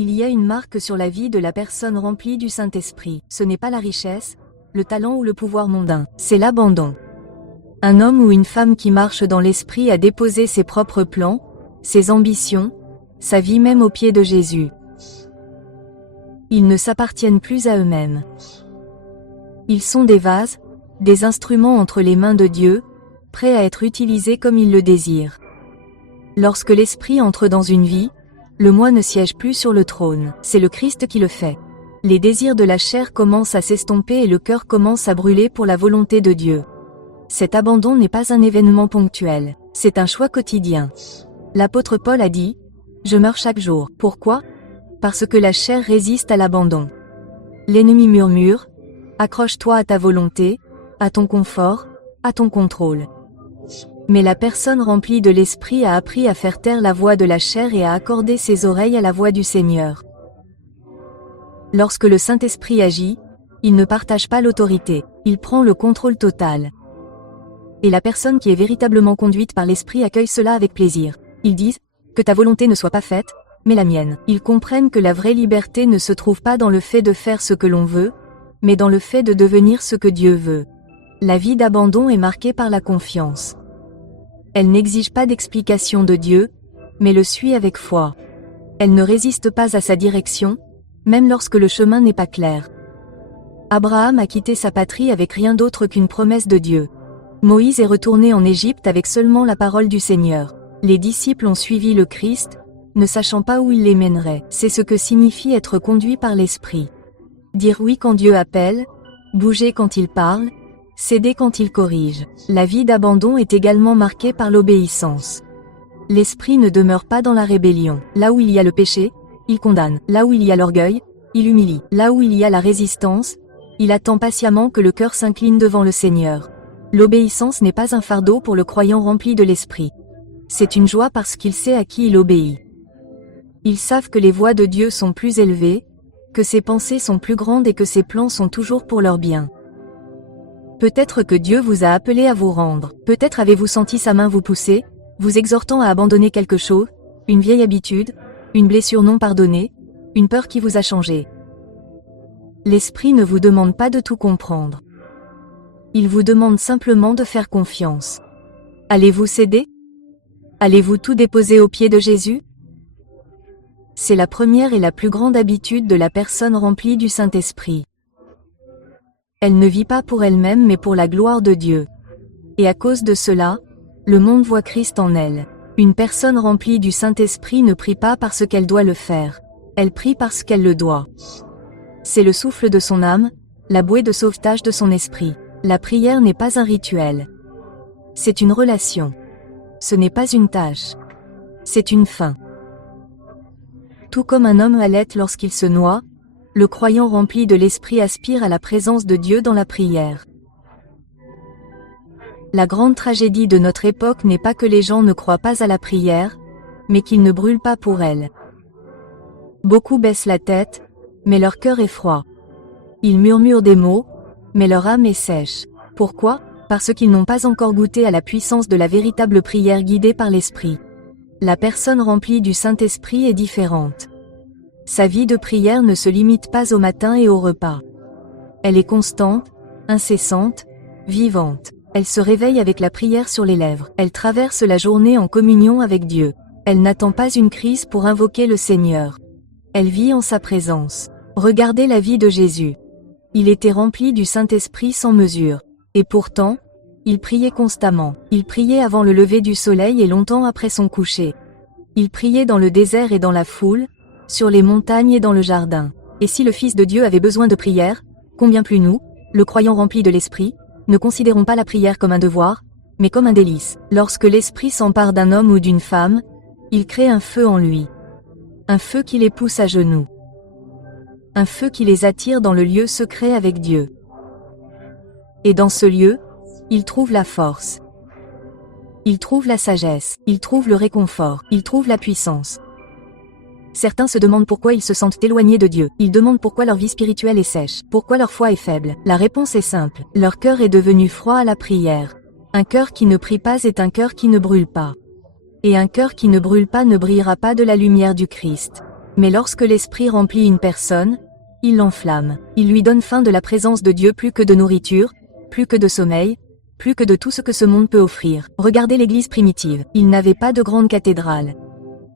Il y a une marque sur la vie de la personne remplie du Saint-Esprit. Ce n'est pas la richesse, le talent ou le pouvoir mondain, c'est l'abandon. Un homme ou une femme qui marche dans l'Esprit a déposé ses propres plans, ses ambitions, sa vie même aux pieds de Jésus. Ils ne s'appartiennent plus à eux-mêmes. Ils sont des vases, des instruments entre les mains de Dieu, prêts à être utilisés comme il le désire. Lorsque l'Esprit entre dans une vie, le moi ne siège plus sur le trône, c'est le Christ qui le fait. Les désirs de la chair commencent à s'estomper et le cœur commence à brûler pour la volonté de Dieu. Cet abandon n'est pas un événement ponctuel, c'est un choix quotidien. L'apôtre Paul a dit « Je meurs chaque jour ». Pourquoi ? Parce que la chair résiste à l'abandon. L'ennemi murmure « Accroche-toi à ta volonté, à ton confort, à ton contrôle ». Mais la personne remplie de l'Esprit a appris à faire taire la voix de la chair et à accorder ses oreilles à la voix du Seigneur. Lorsque le Saint-Esprit agit, il ne partage pas l'autorité, il prend le contrôle total. Et la personne qui est véritablement conduite par l'Esprit accueille cela avec plaisir. Ils disent « Que ta volonté ne soit pas faite, mais la mienne ». Ils comprennent que la vraie liberté ne se trouve pas dans le fait de faire ce que l'on veut, mais dans le fait de devenir ce que Dieu veut. La vie d'abandon est marquée par la confiance. Elle n'exige pas d'explication de Dieu, mais le suit avec foi. Elle ne résiste pas à sa direction, même lorsque le chemin n'est pas clair. Abraham a quitté sa patrie avec rien d'autre qu'une promesse de Dieu. Moïse est retourné en Égypte avec seulement la parole du Seigneur. Les disciples ont suivi le Christ, ne sachant pas où il les mènerait. C'est ce que signifie être conduit par l'Esprit. Dire oui quand Dieu appelle, bouger quand il parle, céder quand il corrige. La vie d'abandon est également marquée par l'obéissance. L'Esprit ne demeure pas dans la rébellion. Là où il y a le péché, il condamne. Là où il y a l'orgueil, il humilie. Là où il y a la résistance, il attend patiemment que le cœur s'incline devant le Seigneur. L'obéissance n'est pas un fardeau pour le croyant rempli de l'Esprit. C'est une joie parce qu'il sait à qui il obéit. Ils savent que les voies de Dieu sont plus élevées, que ses pensées sont plus grandes et que ses plans sont toujours pour leur bien. Peut-être que Dieu vous a appelé à vous rendre. Peut-être avez-vous senti sa main vous pousser, vous exhortant à abandonner quelque chose, une vieille habitude, une blessure non pardonnée, une peur qui vous a changé. L'Esprit ne vous demande pas de tout comprendre. Il vous demande simplement de faire confiance. Allez-vous céder ? Allez-vous tout déposer aux pieds de Jésus ? C'est la première et la plus grande habitude de la personne remplie du Saint-Esprit. Elle ne vit pas pour elle-même mais pour la gloire de Dieu. Et à cause de cela, le monde voit Christ en elle. Une personne remplie du Saint-Esprit ne prie pas parce qu'elle doit le faire. Elle prie parce qu'elle le doit. C'est le souffle de son âme, la bouée de sauvetage de son esprit. La prière n'est pas un rituel. C'est une relation. Ce n'est pas une tâche. C'est une fin. Tout comme un homme halète lorsqu'il se noie, le croyant rempli de l'Esprit aspire à la présence de Dieu dans la prière. La grande tragédie de notre époque n'est pas que les gens ne croient pas à la prière, mais qu'ils ne brûlent pas pour elle. Beaucoup baissent la tête, mais leur cœur est froid. Ils murmurent des mots, mais leur âme est sèche. Pourquoi ? Parce qu'ils n'ont pas encore goûté à la puissance de la véritable prière guidée par l'Esprit. La personne remplie du Saint-Esprit est différente. Sa vie de prière ne se limite pas au matin et au repas. Elle est constante, incessante, vivante. Elle se réveille avec la prière sur les lèvres. Elle traverse la journée en communion avec Dieu. Elle n'attend pas une crise pour invoquer le Seigneur. Elle vit en sa présence. Regardez la vie de Jésus. Il était rempli du Saint-Esprit sans mesure. Et pourtant, il priait constamment. Il priait avant le lever du soleil et longtemps après son coucher. Il priait dans le désert et dans la foule, sur les montagnes et dans le jardin. Et si le Fils de Dieu avait besoin de prière, combien plus nous, le croyant rempli de l'Esprit, ne considérons pas la prière comme un devoir, mais comme un délice. Lorsque l'Esprit s'empare d'un homme ou d'une femme, il crée un feu en lui. Un feu qui les pousse à genoux. Un feu qui les attire dans le lieu secret avec Dieu. Et dans ce lieu, ils trouvent la force. Ils trouvent la sagesse. Ils trouvent le réconfort. Ils trouvent la puissance. Certains se demandent pourquoi ils se sentent éloignés de Dieu. Ils demandent pourquoi leur vie spirituelle est sèche. Pourquoi leur foi est faible. La réponse est simple. Leur cœur est devenu froid à la prière. Un cœur qui ne prie pas est un cœur qui ne brûle pas. Et un cœur qui ne brûle pas ne brillera pas de la lumière du Christ. Mais lorsque l'esprit remplit une personne, il l'enflamme. Il lui donne faim de la présence de Dieu plus que de nourriture, plus que de sommeil, plus que de tout ce que ce monde peut offrir. Regardez l'église primitive. Ils n'avaient pas de grande cathédrale.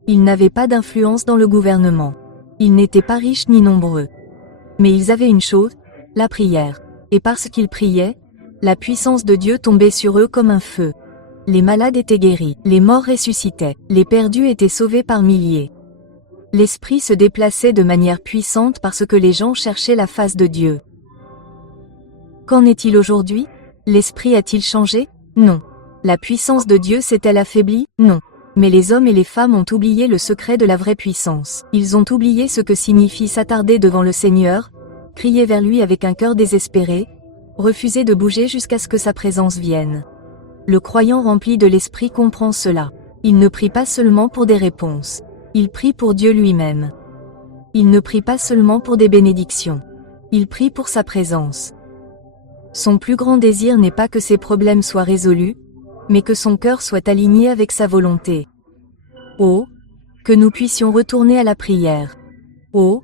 Ils n'avaient pas d'influence dans le gouvernement. Ils n'étaient pas riches ni nombreux. Mais ils avaient une chose, la prière. Et parce qu'ils priaient, la puissance de Dieu tombait sur eux comme un feu. Les malades étaient guéris, les morts ressuscitaient, les perdus étaient sauvés par milliers. L'esprit se déplaçait de manière puissante parce que les gens cherchaient la face de Dieu. Qu'en est-il aujourd'hui? L'esprit a-t-il changé? Non. La puissance de Dieu s'est-elle affaiblie? Non. Mais les hommes et les femmes ont oublié le secret de la vraie puissance. Ils ont oublié ce que signifie s'attarder devant le Seigneur, crier vers lui avec un cœur désespéré, refuser de bouger jusqu'à ce que sa présence vienne. Le croyant rempli de l'esprit comprend cela. Il ne prie pas seulement pour des réponses. Il prie pour Dieu lui-même. Il ne prie pas seulement pour des bénédictions. Il prie pour sa présence. Son plus grand désir n'est pas que ses problèmes soient résolus, mais que son cœur soit aligné avec sa volonté. Oh, que nous puissions retourner à la prière. Oh,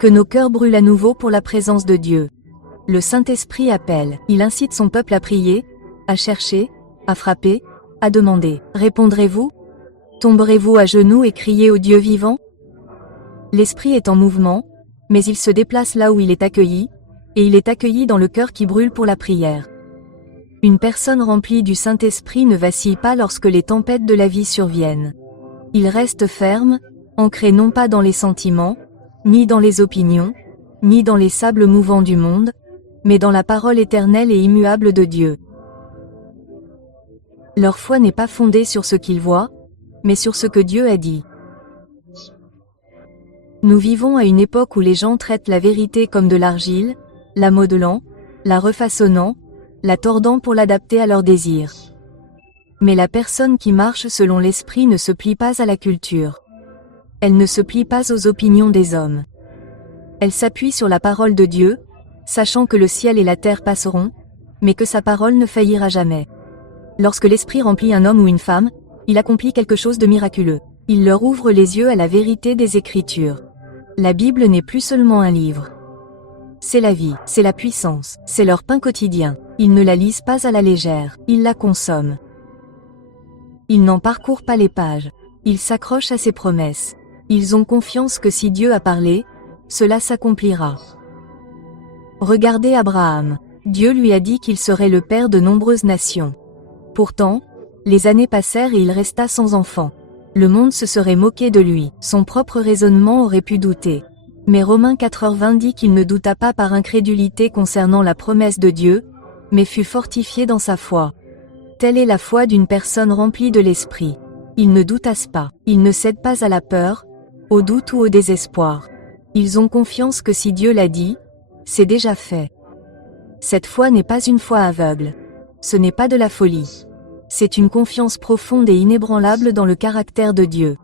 que nos cœurs brûlent à nouveau pour la présence de Dieu. Le Saint-Esprit appelle, il incite son peuple à prier, à chercher, à frapper, à demander. Répondrez-vous? Tomberez-vous à genoux et criez au Dieu vivant? L'Esprit est en mouvement, mais il se déplace là où il est accueilli, et il est accueilli dans le cœur qui brûle pour la prière. Une personne remplie du Saint-Esprit ne vacille pas lorsque les tempêtes de la vie surviennent. Il reste ferme, ancré non pas dans les sentiments, ni dans les opinions, ni dans les sables mouvants du monde, mais dans la parole éternelle et immuable de Dieu. Leur foi n'est pas fondée sur ce qu'ils voient, mais sur ce que Dieu a dit. Nous vivons à une époque où les gens traitent la vérité comme de l'argile, la modelant, la refaçonnant, la tordant pour l'adapter à leurs désirs. Mais la personne qui marche selon l'esprit ne se plie pas à la culture. Elle ne se plie pas aux opinions des hommes. Elle s'appuie sur la parole de Dieu, sachant que le ciel et la terre passeront, mais que sa parole ne faillira jamais. Lorsque l'esprit remplit un homme ou une femme, il accomplit quelque chose de miraculeux. Il leur ouvre les yeux à la vérité des Écritures. La Bible n'est plus seulement un livre. C'est la vie, c'est la puissance, c'est leur pain quotidien. Ils ne la lisent pas à la légère, ils la consomment. Ils n'en parcourent pas les pages. Ils s'accrochent à ses promesses. Ils ont confiance que si Dieu a parlé, cela s'accomplira. Regardez Abraham. Dieu lui a dit qu'il serait le père de nombreuses nations. Pourtant, les années passèrent et il resta sans enfant. Le monde se serait moqué de lui, son propre raisonnement aurait pu douter. Mais Romains 4h20 dit qu'il ne douta pas par incrédulité concernant la promesse de Dieu, mais fut fortifié dans sa foi. Telle est la foi d'une personne remplie de l'esprit. Ils ne doutassent pas, ils ne cèdent pas à la peur, au doute ou au désespoir. Ils ont confiance que si Dieu l'a dit, c'est déjà fait. Cette foi n'est pas une foi aveugle. Ce n'est pas de la folie. C'est une confiance profonde et inébranlable dans le caractère de Dieu.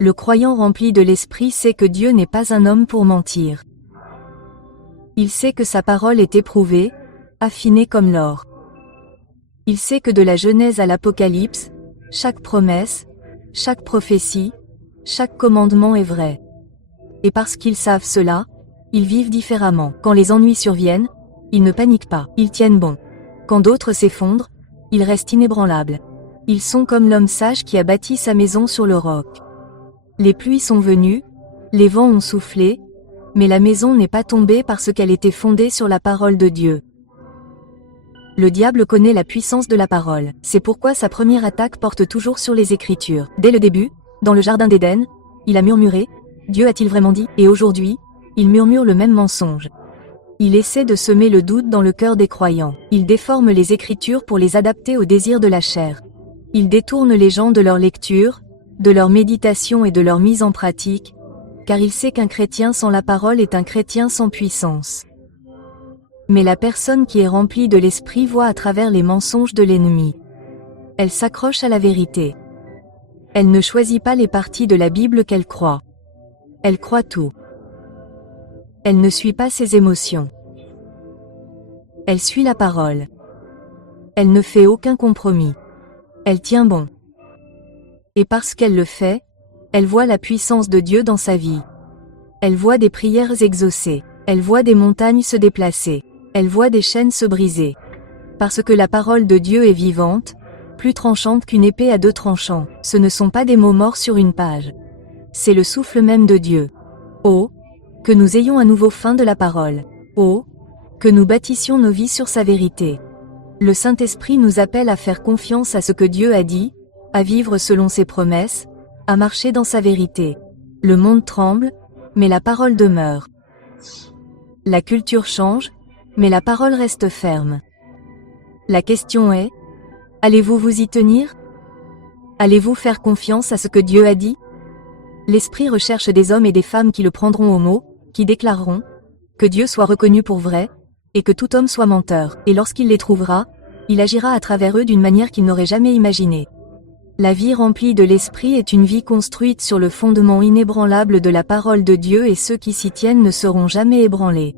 Le croyant rempli de l'esprit sait que Dieu n'est pas un homme pour mentir. Il sait que sa parole est éprouvée, affinée comme l'or. Il sait que de la Genèse à l'Apocalypse, chaque promesse, chaque prophétie, chaque commandement est vrai. Et parce qu'ils savent cela, ils vivent différemment. Quand les ennuis surviennent, ils ne paniquent pas, ils tiennent bon. Quand d'autres s'effondrent, ils restent inébranlables. Ils sont comme l'homme sage qui a bâti sa maison sur le roc. Les pluies sont venues, les vents ont soufflé, mais la maison n'est pas tombée parce qu'elle était fondée sur la parole de Dieu. Le diable connaît la puissance de la parole, c'est pourquoi sa première attaque porte toujours sur les Écritures. Dès le début, dans le jardin d'Éden, il a murmuré, Dieu a-t-il vraiment dit? Et aujourd'hui, il murmure le même mensonge. Il essaie de semer le doute dans le cœur des croyants. Il déforme les Écritures pour les adapter aux désirs de la chair. Il détourne les gens de leur lecture, de leur méditation et de leur mise en pratique, car il sait qu'un chrétien sans la parole est un chrétien sans puissance. Mais la personne qui est remplie de l'esprit voit à travers les mensonges de l'ennemi. Elle s'accroche à la vérité. Elle ne choisit pas les parties de la Bible qu'elle croit. Elle croit tout. Elle ne suit pas ses émotions. Elle suit la parole. Elle ne fait aucun compromis. Elle tient bon. Et parce qu'elle le fait, Elle voit la puissance de Dieu dans sa vie. Elle voit des prières exaucées. Elle voit des montagnes se déplacer. Elle voit des chaînes se briser. Parce que la parole de Dieu est vivante, plus tranchante qu'une épée à deux tranchants. Ce ne sont pas des mots morts sur une page. C'est le souffle même de Dieu. Oh, que nous ayons un nouveau fin de la parole. Oh, que nous bâtissions nos vies sur sa vérité. Le Saint-Esprit nous appelle à faire confiance à ce que Dieu a dit, à vivre selon ses promesses, à marcher dans sa vérité. Le monde tremble, mais la parole demeure. La culture change, mais la parole reste ferme. La question est, allez-vous vous y tenir? Allez-vous faire confiance à ce que Dieu a dit? L'Esprit recherche des hommes et des femmes qui le prendront au mot, qui déclareront que Dieu soit reconnu pour vrai, et que tout homme soit menteur, et lorsqu'il les trouvera, il agira à travers eux d'une manière qu'ils n'auraient jamais imaginée. La vie remplie de l'Esprit est une vie construite sur le fondement inébranlable de la parole de Dieu et ceux qui s'y tiennent ne seront jamais ébranlés.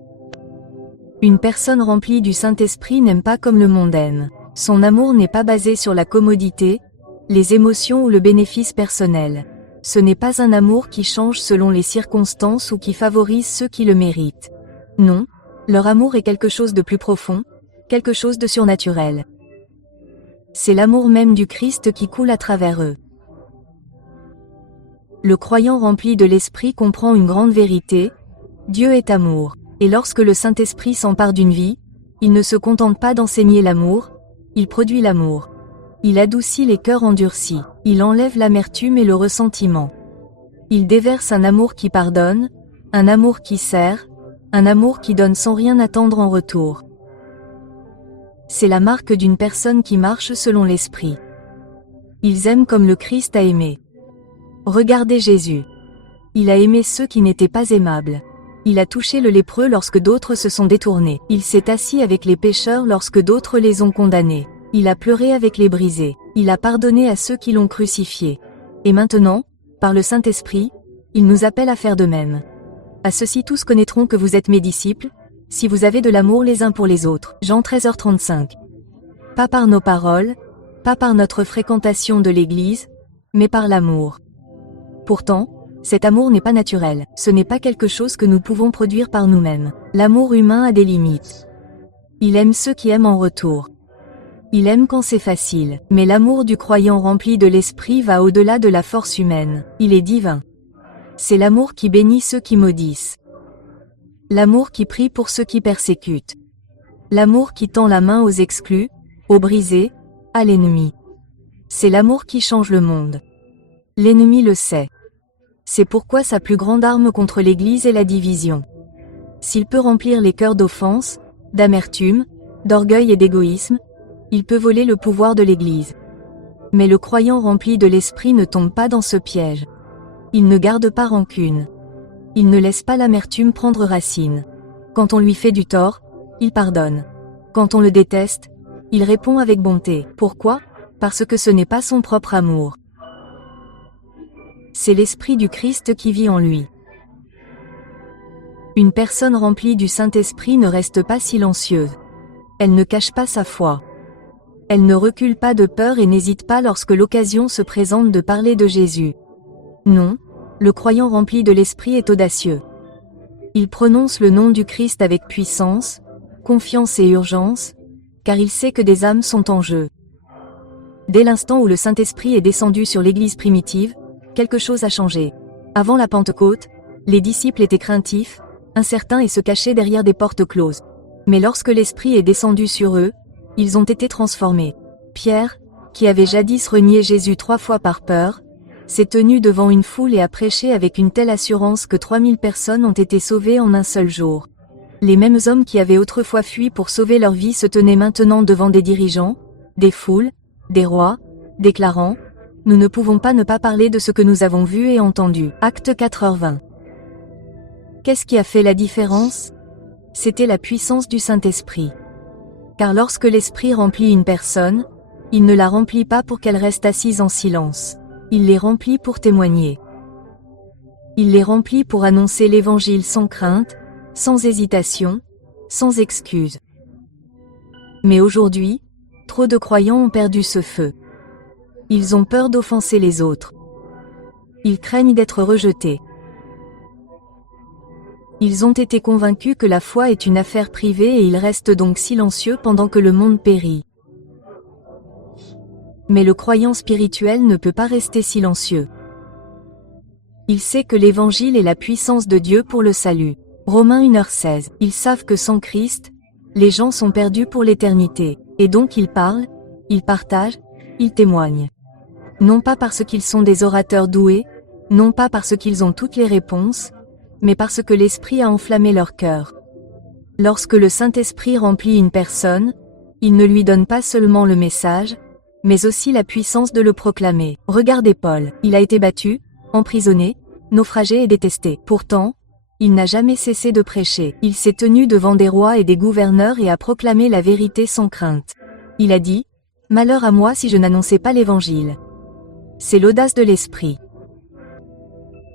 Une personne remplie du Saint-Esprit n'aime pas comme le monde aime. Son amour n'est pas basé sur la commodité, les émotions ou le bénéfice personnel. Ce n'est pas un amour qui change selon les circonstances ou qui favorise ceux qui le méritent. Non, leur amour est quelque chose de plus profond, quelque chose de surnaturel. C'est l'amour même du Christ qui coule à travers eux. Le croyant rempli de l'Esprit comprend une grande vérité, Dieu est amour. Et lorsque le Saint-Esprit s'empare d'une vie, il ne se contente pas d'enseigner l'amour, il produit l'amour. Il adoucit les cœurs endurcis, il enlève l'amertume et le ressentiment. Il déverse un amour qui pardonne, un amour qui sert, un amour qui donne sans rien attendre en retour. C'est la marque d'une personne qui marche selon l'Esprit. Ils aiment comme le Christ a aimé. Regardez Jésus. Il a aimé ceux qui n'étaient pas aimables. Il a touché le lépreux lorsque d'autres se sont détournés. Il s'est assis avec les pécheurs lorsque d'autres les ont condamnés. Il a pleuré avec les brisés. Il a pardonné à ceux qui l'ont crucifié. Et maintenant, par le Saint-Esprit, il nous appelle à faire de même. À ceci tous connaîtront que vous êtes mes disciples, si vous avez de l'amour les uns pour les autres. Jean 13h35. Pas par nos paroles, pas par notre fréquentation de l'Église, mais par l'amour. Pourtant, cet amour n'est pas naturel, ce n'est pas quelque chose que nous pouvons produire par nous-mêmes. L'amour humain a des limites. Il aime ceux qui aiment en retour. Il aime quand c'est facile, mais l'amour du croyant rempli de l'Esprit va au-delà de la force humaine. Il est divin. C'est l'amour qui bénit ceux qui maudissent. L'amour qui prie pour ceux qui persécutent. L'amour qui tend la main aux exclus, aux brisés, à l'ennemi. C'est l'amour qui change le monde. L'ennemi le sait. C'est pourquoi sa plus grande arme contre l'Église est la division. S'il peut remplir les cœurs d'offense, d'amertume, d'orgueil et d'égoïsme, il peut voler le pouvoir de l'Église. Mais le croyant rempli de l'Esprit ne tombe pas dans ce piège. Il ne garde pas rancune. Il ne laisse pas l'amertume prendre racine. Quand on lui fait du tort, il pardonne. Quand on le déteste, il répond avec bonté. Pourquoi? Parce que ce n'est pas son propre amour. C'est l'Esprit du Christ qui vit en lui. Une personne remplie du Saint-Esprit ne reste pas silencieuse. Elle ne cache pas sa foi. Elle ne recule pas de peur et n'hésite pas lorsque l'occasion se présente de parler de Jésus. Non, le croyant rempli de l'Esprit est audacieux. Il prononce le nom du Christ avec puissance, confiance et urgence, car il sait que des âmes sont en jeu. Dès l'instant où le Saint-Esprit est descendu sur l'Église primitive, quelque chose a changé. Avant la Pentecôte, les disciples étaient craintifs, incertains et se cachaient derrière des portes closes. Mais lorsque l'Esprit est descendu sur eux, ils ont été transformés. Pierre, qui avait jadis renié Jésus 3 fois par peur, s'est tenu devant une foule et a prêché avec une telle assurance que 3000 personnes ont été sauvées en un seul jour. Les mêmes hommes qui avaient autrefois fui pour sauver leur vie se tenaient maintenant devant des dirigeants, des foules, des rois, déclarant « Nous ne pouvons pas ne pas parler de ce que nous avons vu et entendu ». Acte 4h20. Qu'est-ce qui a fait la différence? C'était la puissance du Saint-Esprit. Car lorsque l'Esprit remplit une personne, il ne la remplit pas pour qu'elle reste assise en silence. Il les remplit pour témoigner. Il les remplit pour annoncer l'Évangile sans crainte, sans hésitation, sans excuse. Mais aujourd'hui, trop de croyants ont perdu ce feu. Ils ont peur d'offenser les autres. Ils craignent d'être rejetés. Ils ont été convaincus que la foi est une affaire privée et ils restent donc silencieux pendant que le monde périt. Mais le croyant spirituel ne peut pas rester silencieux. Il sait que l'Évangile est la puissance de Dieu pour le salut. Romains 1h16. Ils savent que sans Christ, les gens sont perdus pour l'éternité. Et donc ils parlent, ils partagent, ils témoignent. Non pas parce qu'ils sont des orateurs doués, non pas parce qu'ils ont toutes les réponses, mais parce que l'Esprit a enflammé leur cœur. Lorsque le Saint-Esprit remplit une personne, il ne lui donne pas seulement le message, mais aussi la puissance de le proclamer. Regardez Paul, il a été battu, emprisonné, naufragé et détesté. Pourtant, il n'a jamais cessé de prêcher. Il s'est tenu devant des rois et des gouverneurs et a proclamé la vérité sans crainte. Il a dit, « Malheur à moi si je n'annonçais pas l'Évangile. » C'est l'audace de l'Esprit.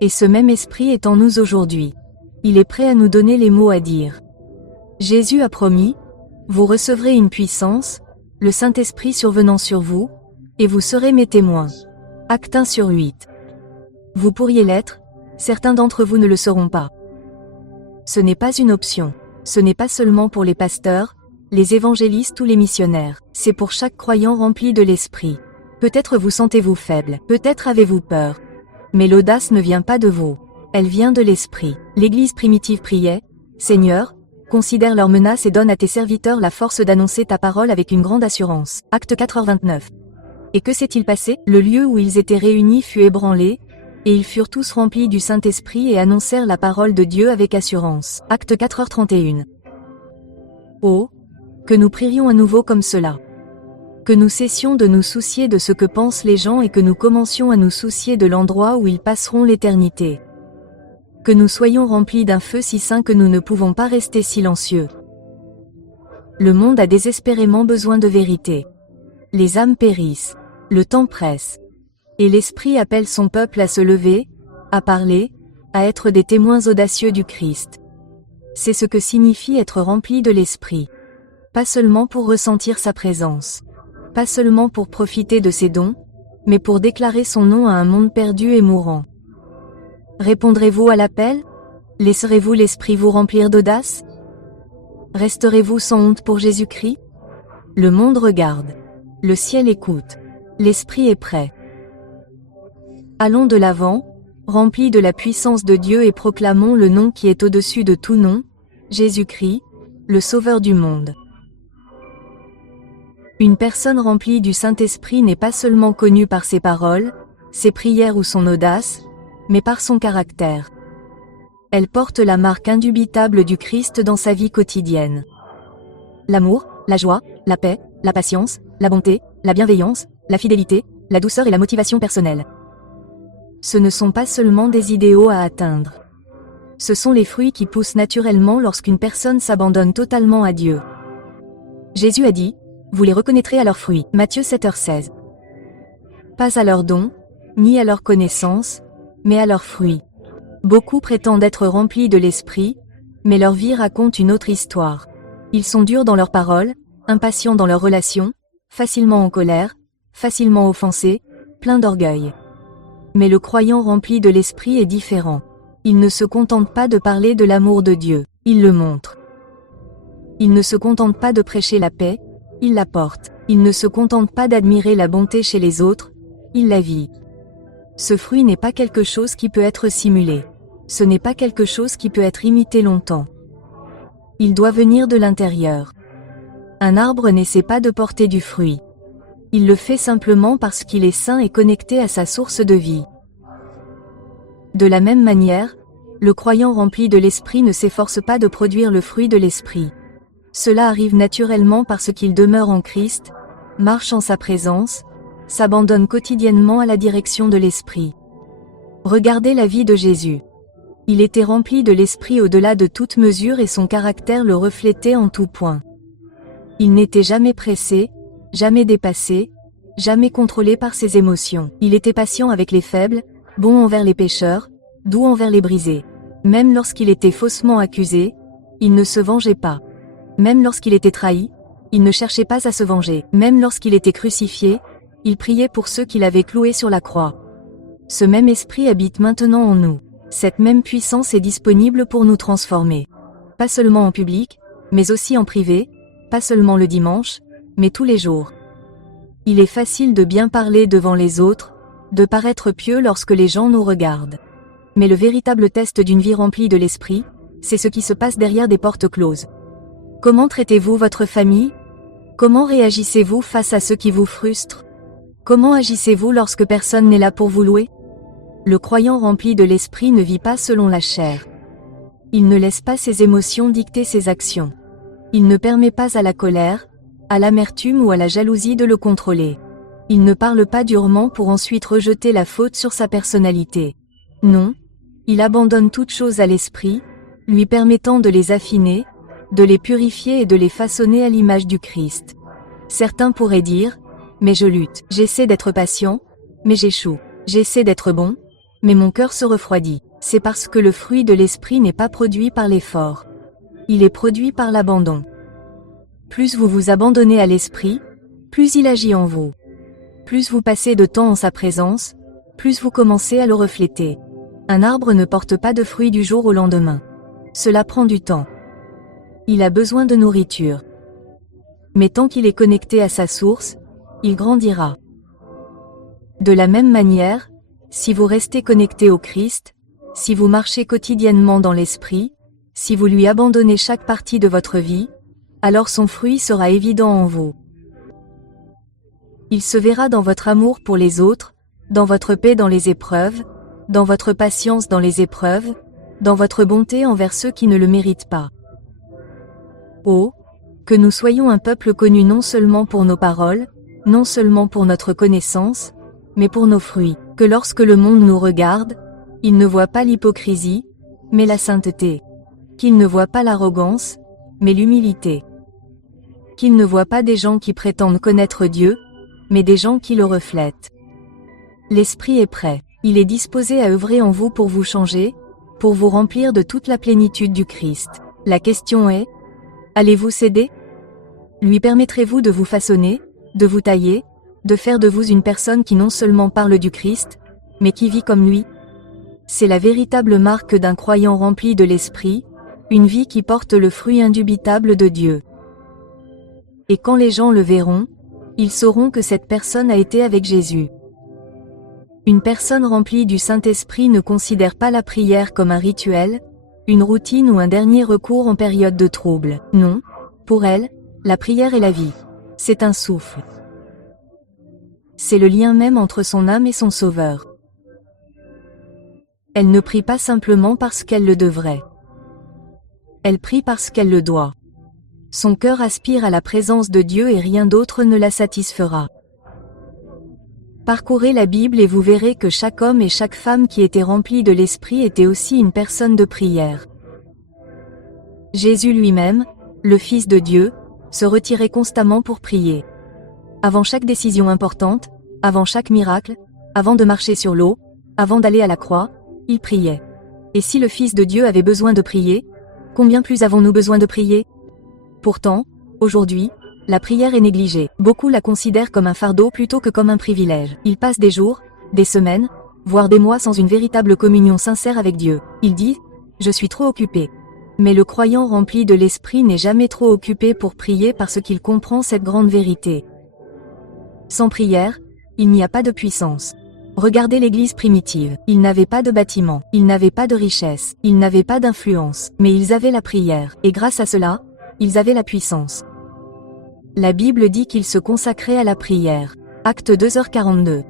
Et ce même Esprit est en nous aujourd'hui. Il est prêt à nous donner les mots à dire. Jésus a promis, « Vous recevrez une puissance, le Saint-Esprit survenant sur vous, et vous serez mes témoins. » Actes 1/8. Vous pourriez l'être, certains d'entre vous ne le seront pas. Ce n'est pas une option. Ce n'est pas seulement pour les pasteurs, les évangélistes ou les missionnaires. C'est pour chaque croyant rempli de l'Esprit. Peut-être vous sentez-vous faible, peut-être avez-vous peur. Mais l'audace ne vient pas de vous. Elle vient de l'Esprit. L'Église primitive priait, « Seigneur, considère leurs menaces et donne à tes serviteurs la force d'annoncer ta parole avec une grande assurance. » Actes 4h29. Et que s'est-il passé? Le lieu où ils étaient réunis fut ébranlé, et ils furent tous remplis du Saint-Esprit et annoncèrent la parole de Dieu avec assurance. Actes 4h31. Oh, que nous prions à nouveau comme cela. Que nous cessions de nous soucier de ce que pensent les gens et que nous commencions à nous soucier de l'endroit où ils passeront l'éternité. Que nous soyons remplis d'un feu si saint que nous ne pouvons pas rester silencieux. Le monde a désespérément besoin de vérité. Les âmes périssent. Le temps presse. Et l'Esprit appelle son peuple à se lever, à parler, à être des témoins audacieux du Christ. C'est ce que signifie être rempli de l'Esprit. Pas seulement pour ressentir sa présence. Pas seulement pour profiter de ses dons, mais pour déclarer son nom à un monde perdu et mourant. Répondrez-vous à l'appel? Laisserez-vous l'Esprit vous remplir d'audace? Resterez-vous sans honte pour Jésus-Christ? Le monde regarde. Le ciel écoute. L'Esprit est prêt. Allons de l'avant, remplis de la puissance de Dieu et proclamons le nom qui est au-dessus de tout nom, Jésus-Christ, le Sauveur du monde. Une personne remplie du Saint-Esprit n'est pas seulement connue par ses paroles, ses prières ou son audace, mais par son caractère. Elle porte la marque indubitable du Christ dans sa vie quotidienne. L'amour, la joie, la paix, la patience, la bonté, la bienveillance, la fidélité, la douceur et la motivation personnelle. Ce ne sont pas seulement des idéaux à atteindre. Ce sont les fruits qui poussent naturellement lorsqu'une personne s'abandonne totalement à Dieu. Jésus a dit, « Vous les reconnaîtrez à leurs fruits. » Matthieu 7h16. Pas à leurs dons, ni à leur connaissance, mais à leurs fruits. Beaucoup prétendent être remplis de l'Esprit, mais leur vie raconte une autre histoire. Ils sont durs dans leurs paroles, impatients dans leurs relations, facilement en colère, facilement offensés, pleins d'orgueil. Mais le croyant rempli de l'Esprit est différent. Il ne se contente pas de parler de l'amour de Dieu, il le montre. Il ne se contente pas de prêcher la paix, il la porte. Il ne se contente pas d'admirer la bonté chez les autres, il la vit. Ce fruit n'est pas quelque chose qui peut être simulé. Ce n'est pas quelque chose qui peut être imité longtemps. Il doit venir de l'intérieur. Un arbre n'essaie pas de porter du fruit. Il le fait simplement parce qu'il est sain et connecté à sa source de vie. De la même manière, le croyant rempli de l'Esprit ne s'efforce pas de produire le fruit de l'Esprit. Cela arrive naturellement parce qu'il demeure en Christ, marche en sa présence, s'abandonne quotidiennement à la direction de l'Esprit. Regardez la vie de Jésus. Il était rempli de l'Esprit au-delà de toute mesure et son caractère le reflétait en tout point. Il n'était jamais pressé, jamais dépassé, jamais contrôlé par ses émotions. Il était patient avec les faibles, bon envers les pécheurs, doux envers les brisés. Même lorsqu'il était faussement accusé, il ne se vengeait pas. Même lorsqu'il était trahi, il ne cherchait pas à se venger. Même lorsqu'il était crucifié, il priait pour ceux qui l'avaient cloué sur la croix. Ce même esprit habite maintenant en nous. Cette même puissance est disponible pour nous transformer. Pas seulement en public, mais aussi en privé, pas seulement le dimanche, mais tous les jours. Il est facile de bien parler devant les autres, de paraître pieux lorsque les gens nous regardent. Mais le véritable test d'une vie remplie de l'esprit, c'est ce qui se passe derrière des portes closes. Comment traitez-vous votre famille? Comment réagissez-vous face à ceux qui vous frustrent? Comment agissez-vous lorsque personne n'est là pour vous louer? Le croyant rempli de l'esprit ne vit pas selon la chair. Il ne laisse pas ses émotions dicter ses actions. Il ne permet pas à la colère, à l'amertume ou à la jalousie de le contrôler. Il ne parle pas durement pour ensuite rejeter la faute sur sa personnalité. Non, il abandonne toutes choses à l'esprit, lui permettant de les affiner, de les purifier et de les façonner à l'image du Christ. Certains pourraient dire, mais je lutte, j'essaie d'être patient, mais j'échoue, j'essaie d'être bon, mais mon cœur se refroidit. C'est parce que le fruit de l'esprit n'est pas produit par l'effort. Il est produit par l'abandon. Plus vous vous abandonnez à l'esprit, plus il agit en vous. Plus vous passez de temps en sa présence, plus vous commencez à le refléter. Un arbre ne porte pas de fruits du jour au lendemain. Cela prend du temps. Il a besoin de nourriture. Mais tant qu'il est connecté à sa source, il grandira. De la même manière, si vous restez connecté au Christ, si vous marchez quotidiennement dans l'esprit, si vous lui abandonnez chaque partie de votre vie, alors son fruit sera évident en vous. Il se verra dans votre amour pour les autres, dans votre paix dans les épreuves, dans votre patience dans les épreuves, dans votre bonté envers ceux qui ne le méritent pas. Oh, que nous soyons un peuple connu non seulement pour nos paroles, non seulement pour notre connaissance, mais pour nos fruits, que lorsque le monde nous regarde, il ne voit pas l'hypocrisie, mais la sainteté. Qu'il ne voit pas l'arrogance, mais l'humilité. Qu'il ne voit pas des gens qui prétendent connaître Dieu, mais des gens qui le reflètent. L'esprit est prêt. Il est disposé à œuvrer en vous pour vous changer, pour vous remplir de toute la plénitude du Christ. La question est, allez-vous céder? Lui permettrez-vous de vous façonner, de vous tailler, de faire de vous une personne qui non seulement parle du Christ, mais qui vit comme lui? C'est la véritable marque d'un croyant rempli de l'esprit, une vie qui porte le fruit indubitable de Dieu. Et quand les gens le verront, ils sauront que cette personne a été avec Jésus. Une personne remplie du Saint-Esprit ne considère pas la prière comme un rituel, une routine ou un dernier recours en période de trouble. Non, pour elle, la prière est la vie. C'est un souffle. C'est le lien même entre son âme et son Sauveur. Elle ne prie pas simplement parce qu'elle le devrait. Elle prie parce qu'elle le doit. Son cœur aspire à la présence de Dieu et rien d'autre ne la satisfera. Parcourez la Bible et vous verrez que chaque homme et chaque femme qui était rempli de l'Esprit était aussi une personne de prière. Jésus lui-même, le Fils de Dieu, se retirait constamment pour prier. Avant chaque décision importante, avant chaque miracle, avant de marcher sur l'eau, avant d'aller à la croix, il priait. Et si le Fils de Dieu avait besoin de prier, combien plus avons-nous besoin de prier? Pourtant, aujourd'hui, la prière est négligée. Beaucoup la considèrent comme un fardeau plutôt que comme un privilège. Ils passent des jours, des semaines, voire des mois sans une véritable communion sincère avec Dieu. Ils disent « Je suis trop occupé ». Mais le croyant rempli de l'Esprit n'est jamais trop occupé pour prier parce qu'il comprend cette grande vérité. Sans prière, il n'y a pas de puissance. Regardez l'Église primitive. Ils n'avaient pas de bâtiment, ils n'avaient pas de richesse, ils n'avaient pas d'influence, mais ils avaient la prière. Et grâce à cela, ils avaient la puissance. La Bible dit qu'ils se consacraient à la prière. Acte 2h42.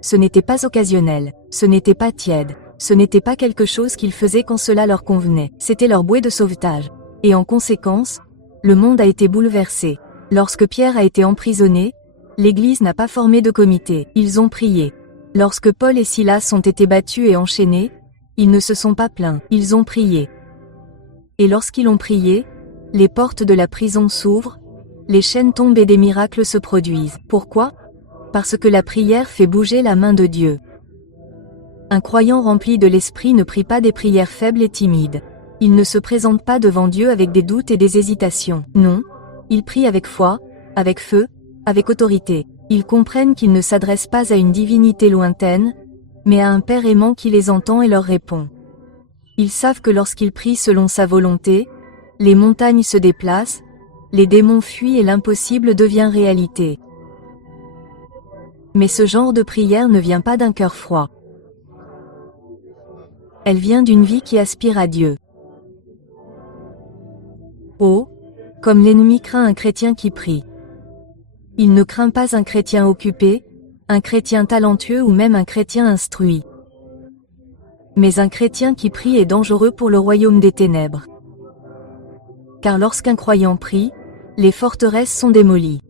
Ce n'était pas occasionnel, ce n'était pas tiède, ce n'était pas quelque chose qu'ils faisaient quand cela leur convenait, c'était leur bouée de sauvetage. Et en conséquence, le monde a été bouleversé. Lorsque Pierre a été emprisonné, l'Église n'a pas formé de comité, ils ont prié. Lorsque Paul et Silas ont été battus et enchaînés, ils ne se sont pas plaints, ils ont prié. Et lorsqu'ils ont prié, les portes de la prison s'ouvrent, les chaînes tombent et des miracles se produisent. Pourquoi? Parce que la prière fait bouger la main de Dieu. Un croyant rempli de l'Esprit ne prie pas des prières faibles et timides. Il ne se présente pas devant Dieu avec des doutes et des hésitations. Non, il prie avec foi, avec feu, avec autorité. Ils comprennent qu'ils ne s'adressent pas à une divinité lointaine, mais à un Père aimant qui les entend et leur répond. Ils savent que lorsqu'ils prient selon sa volonté, les montagnes se déplacent, les démons fuient et l'impossible devient réalité. Mais ce genre de prière ne vient pas d'un cœur froid. Elle vient d'une vie qui aspire à Dieu. Oh, comme l'ennemi craint un chrétien qui prie. Il ne craint pas un chrétien occupé, un chrétien talentueux ou même un chrétien instruit. Mais un chrétien qui prie est dangereux pour le royaume des ténèbres. Car lorsqu'un croyant prie, les forteresses sont démolies.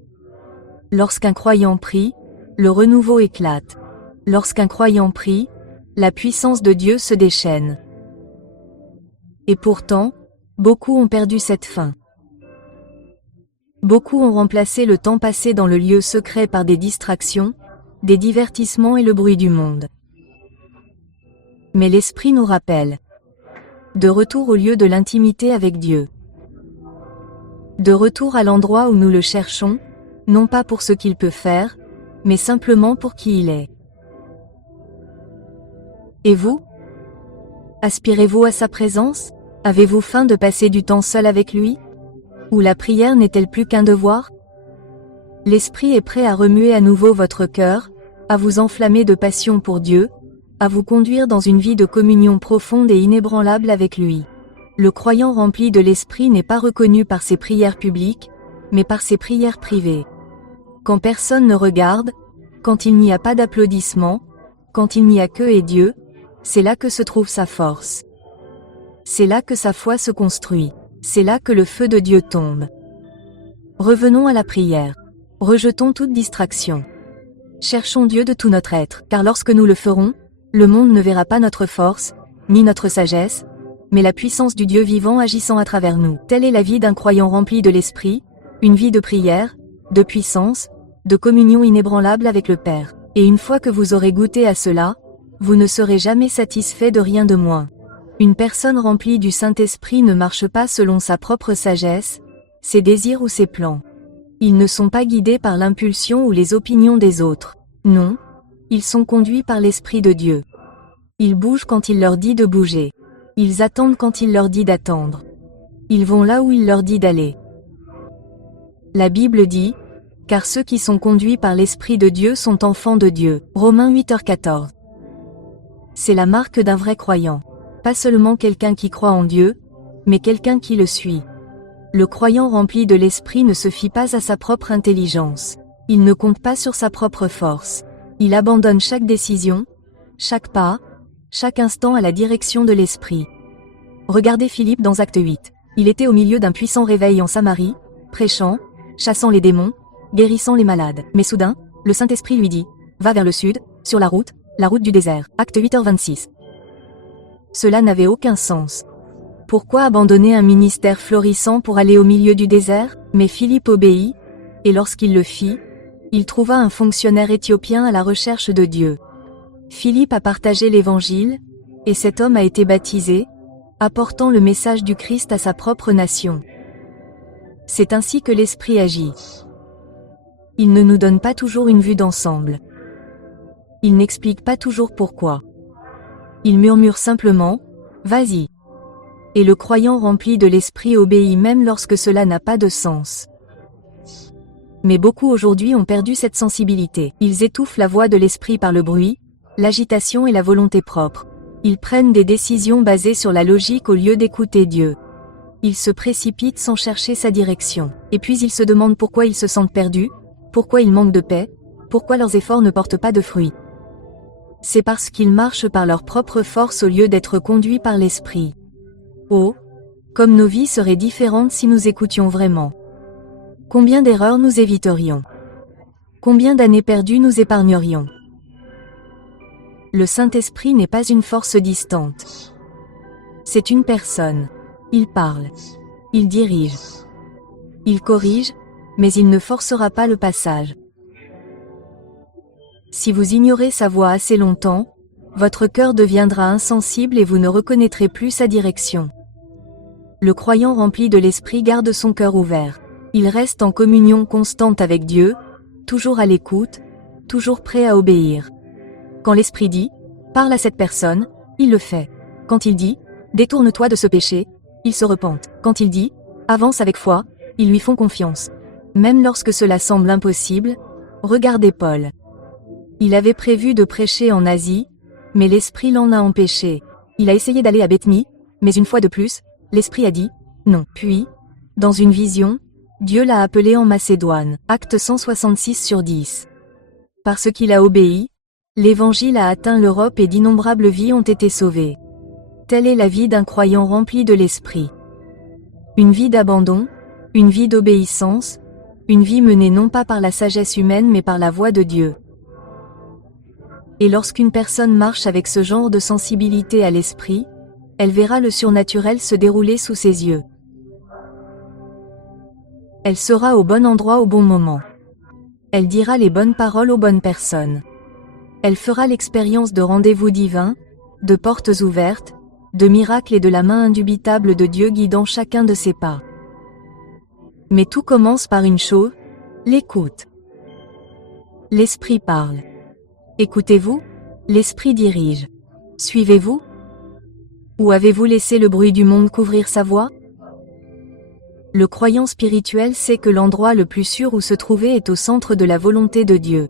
Lorsqu'un croyant prie, le renouveau éclate. Lorsqu'un croyant prie, la puissance de Dieu se déchaîne. Et pourtant, beaucoup ont perdu cette fin. Beaucoup ont remplacé le temps passé dans le lieu secret par des distractions, des divertissements et le bruit du monde. Mais l'Esprit nous rappelle. De retour au lieu de l'intimité avec Dieu. De retour à l'endroit où nous le cherchons, non pas pour ce qu'il peut faire, mais simplement pour qui il est. Et vous? Aspirez-vous à sa présence? Avez-vous faim de passer du temps seul avec lui? Ou la prière n'est-elle plus qu'un devoir? L'Esprit est prêt à remuer à nouveau votre cœur, à vous enflammer de passion pour Dieu, à vous conduire dans une vie de communion profonde et inébranlable avec lui. Le croyant rempli de l'Esprit n'est pas reconnu par ses prières publiques, mais par ses prières privées. Quand personne ne regarde, quand il n'y a pas d'applaudissements, quand il n'y a que et Dieu, c'est là que se trouve sa force. C'est là que sa foi se construit. C'est là que le feu de Dieu tombe. Revenons à la prière. Rejetons toute distraction. Cherchons Dieu de tout notre être, car lorsque nous le ferons, le monde ne verra pas notre force, ni notre sagesse, mais la puissance du Dieu vivant agissant à travers nous. Telle est la vie d'un croyant rempli de l'Esprit, une vie de prière, de puissance, de communion inébranlable avec le Père. Et une fois que vous aurez goûté à cela, vous ne serez jamais satisfait de rien de moins. Une personne remplie du Saint-Esprit ne marche pas selon sa propre sagesse, ses désirs ou ses plans. Ils ne sont pas guidés par l'impulsion ou les opinions des autres. Non, ils sont conduits par l'Esprit de Dieu. Ils bougent quand il leur dit de bouger. Ils attendent quand il leur dit d'attendre. Ils vont là où il leur dit d'aller. La Bible dit, « Car ceux qui sont conduits par l'Esprit de Dieu sont enfants de Dieu. » Romains 8h14. C'est la marque d'un vrai croyant. Pas seulement quelqu'un qui croit en Dieu, mais quelqu'un qui le suit. Le croyant rempli de l'Esprit ne se fie pas à sa propre intelligence. Il ne compte pas sur sa propre force. Il abandonne chaque décision, chaque pas, chaque instant à la direction de l'Esprit. Regardez Philippe dans Acte 8. Il était au milieu d'un puissant réveil en Samarie, prêchant, chassant les démons, guérissant les malades. Mais soudain, le Saint-Esprit lui dit, « Va vers le sud, sur la route du désert. » Acte 8h26. Cela n'avait aucun sens. Pourquoi abandonner un ministère florissant pour aller au milieu du désert? Mais Philippe obéit, et lorsqu'il le fit, il trouva un fonctionnaire éthiopien à la recherche de Dieu. Philippe a partagé l'Évangile, et cet homme a été baptisé, apportant le message du Christ à sa propre nation. C'est ainsi que l'Esprit agit. Il ne nous donne pas toujours une vue d'ensemble. Il n'explique pas toujours pourquoi. Il murmure simplement, « Vas-y ». Et le croyant rempli de l'Esprit obéit même lorsque cela n'a pas de sens. Mais beaucoup aujourd'hui ont perdu cette sensibilité. Ils étouffent la voix de l'Esprit par le bruit, l'agitation et la volonté propre. Ils prennent des décisions basées sur la logique au lieu d'écouter Dieu. Ils se précipitent sans chercher sa direction. Et puis ils se demandent pourquoi ils se sentent perdus, pourquoi ils manquent de paix, pourquoi leurs efforts ne portent pas de fruits. C'est parce qu'ils marchent par leur propre force au lieu d'être conduits par l'Esprit. Oh, comme nos vies seraient différentes si nous écoutions vraiment. Combien d'erreurs nous éviterions? Combien d'années perdues nous épargnerions? Le Saint-Esprit n'est pas une force distante. C'est une personne. Il parle. Il dirige. Il corrige, mais il ne forcera pas le passage. Si vous ignorez sa voix assez longtemps, votre cœur deviendra insensible et vous ne reconnaîtrez plus sa direction. Le croyant rempli de l'Esprit garde son cœur ouvert. Il reste en communion constante avec Dieu, toujours à l'écoute, toujours prêt à obéir. Quand l'Esprit dit, Parle à cette personne, il le fait. Quand il dit « Détourne-toi de ce péché », ils se repentent. Quand il dit « Avance avec foi », ils lui font confiance. Même lorsque cela semble impossible, regardez Paul. Il avait prévu de prêcher en Asie, mais l'Esprit l'en a empêché. Il a essayé d'aller à Béthanie, mais une fois de plus, l'Esprit a dit « Non ». Puis, dans une vision, Dieu l'a appelé en Macédoine. Acte 166/10. Parce qu'il a obéi, l'Évangile a atteint l'Europe et d'innombrables vies ont été sauvées. Telle est la vie d'un croyant rempli de l'Esprit. Une vie d'abandon, une vie d'obéissance, une vie menée non pas par la sagesse humaine mais par la voix de Dieu. Et lorsqu'une personne marche avec ce genre de sensibilité à l'esprit, elle verra le surnaturel se dérouler sous ses yeux. Elle sera au bon endroit au bon moment. Elle dira les bonnes paroles aux bonnes personnes. Elle fera l'expérience de rendez-vous divins, de portes ouvertes, de miracles et de la main indubitable de Dieu guidant chacun de ses pas. Mais tout commence par une chose, l'écoute. L'esprit parle. Écoutez-vous? L'esprit dirige. Suivez-vous? Ou avez-vous laissé le bruit du monde couvrir sa voix? Le croyant spirituel sait que l'endroit le plus sûr où se trouver est au centre de la volonté de Dieu.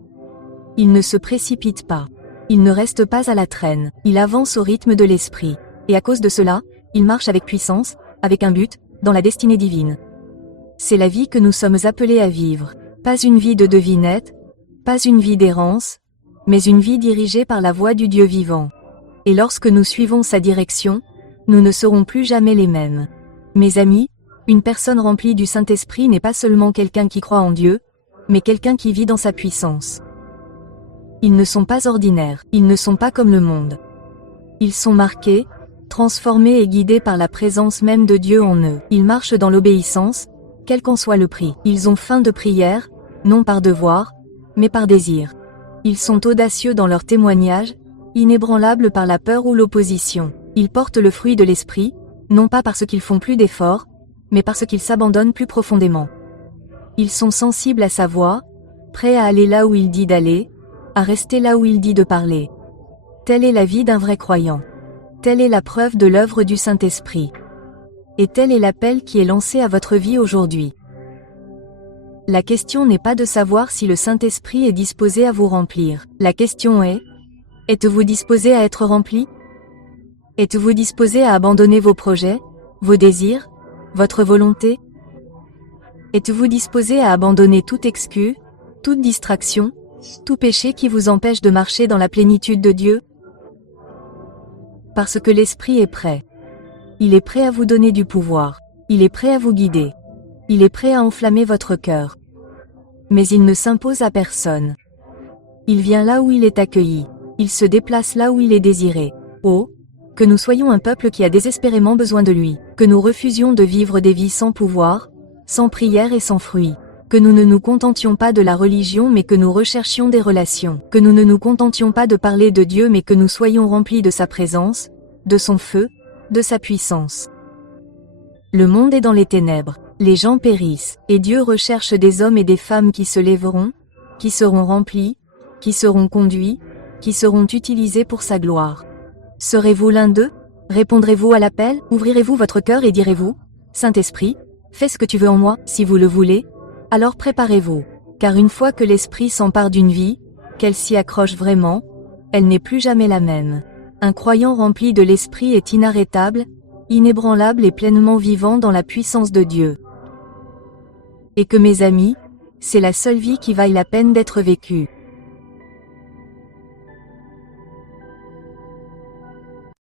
Il ne se précipite pas. Il ne reste pas à la traîne. Il avance au rythme de l'esprit. Et à cause de cela, il marche avec puissance, avec un but, dans la destinée divine. C'est la vie que nous sommes appelés à vivre. Pas une vie de devinette, pas une vie d'errance, mais une vie dirigée par la voix du Dieu vivant. Et lorsque nous suivons sa direction, nous ne serons plus jamais les mêmes. Mes amis, une personne remplie du Saint-Esprit n'est pas seulement quelqu'un qui croit en Dieu, mais quelqu'un qui vit dans sa puissance. Ils ne sont pas ordinaires, ils ne sont pas comme le monde. Ils sont marqués, transformés et guidés par la présence même de Dieu en eux. Ils marchent dans l'obéissance, quel qu'en soit le prix. Ils ont faim de prière, non par devoir, mais par désir. Ils sont audacieux dans leur témoignage, inébranlables par la peur ou l'opposition. Ils portent le fruit de l'esprit, non pas parce qu'ils font plus d'efforts, mais parce qu'ils s'abandonnent plus profondément. Ils sont sensibles à sa voix, prêts à aller là où il dit d'aller, à rester là où il dit de parler. Telle est la vie d'un vrai croyant. Telle est la preuve de l'œuvre du Saint-Esprit. Et tel est l'appel qui est lancé à votre vie aujourd'hui. La question n'est pas de savoir si le Saint-Esprit est disposé à vous remplir. La question est, êtes-vous disposé à être rempli? Êtes-vous disposé à abandonner vos projets, vos désirs, votre volonté? Êtes-vous disposé à abandonner toute excuse, toute distraction, tout péché qui vous empêche de marcher dans la plénitude de Dieu? Parce que l'Esprit est prêt. Il est prêt à vous donner du pouvoir. Il est prêt à vous guider. Il est prêt à enflammer votre cœur. Mais il ne s'impose à personne. Il vient là où il est accueilli. Il se déplace là où il est désiré. Oh, que nous soyons un peuple qui a désespérément besoin de lui. Que nous refusions de vivre des vies sans pouvoir, sans prière et sans fruit. Que nous ne nous contentions pas de la religion mais que nous recherchions des relations. Que nous ne nous contentions pas de parler de Dieu mais que nous soyons remplis de sa présence, de son feu, de sa puissance. Le monde est dans les ténèbres, les gens périssent, et Dieu recherche des hommes et des femmes qui se lèveront, qui seront remplis, qui seront conduits, qui seront utilisés pour sa gloire. Serez-vous l'un d'eux? Répondrez-vous à l'appel? Ouvrirez-vous votre cœur et direz-vous, Saint-Esprit, fais ce que tu veux en moi, si vous le voulez? Alors préparez-vous, car une fois que l'Esprit s'empare d'une vie, qu'elle s'y accroche vraiment, elle n'est plus jamais la même. Un croyant rempli de l'Esprit est inarrêtable, inébranlable et pleinement vivant dans la puissance de Dieu. Et que mes amis, c'est la seule vie qui vaille la peine d'être vécue.